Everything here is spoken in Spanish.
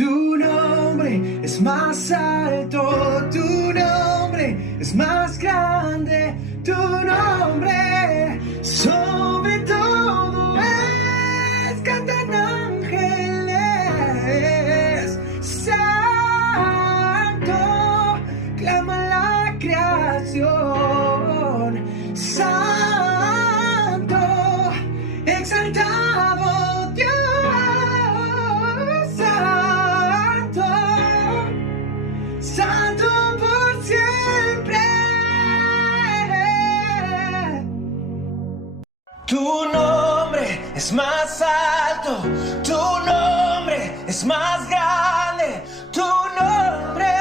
Tu nombre es más alto, tu nombre es más grande, tu nombre sobre todo es, cantan ángeles. Santo, clama la creación. Santo, exaltado Dios. Santo por siempre. Tu nombre es más alto, tu nombre es más grande, tu nombre